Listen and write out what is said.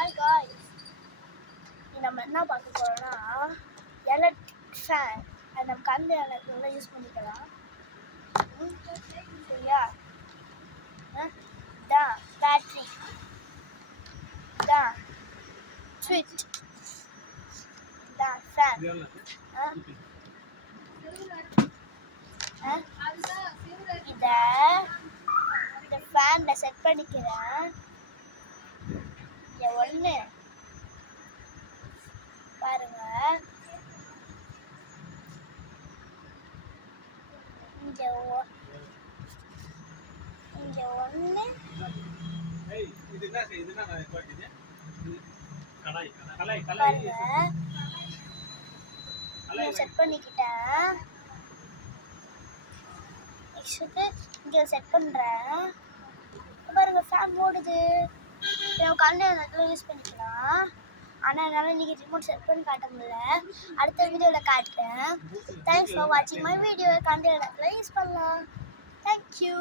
Hi guys, நம்ம என்ன பார்க்க போறோம்னா எலக்ட்ரிக் ஃபேன். அது நம்ம கரண்ட் எலக்ட்ரிக்ல யூஸ் பண்ணிக்கலாம். சரியா? தான் பேட்டரி, தான் ஸ்விட்ச், தான் ஃபேன். இந்த ஃபேன்ல செட் பண்ணிக்கிறேன். ஒன்று பாருங்க, இங்க ஒன்று செட் பண்ணிக்கிட்டேன். நெக்ஸ்ட்டு இங்கே செட் பண்ணுறேன். பாருங்க ஃபேன் ஓடுது. நம்ம கரண்ட் யூஸ் பண்ணிக்கலாம். ஆனால் என்னால் நீங்கள் ரிமோட் செட் பண்ணி காட்ட முடியல. அடுத்த வீடியோவில் காட்டுறேன். தேங்க்ஸ் ஃபார் வாட்சிங் மை வீடியோ. கரண்ட் யூஸ் பண்ணலாம். தேங்க்யூ.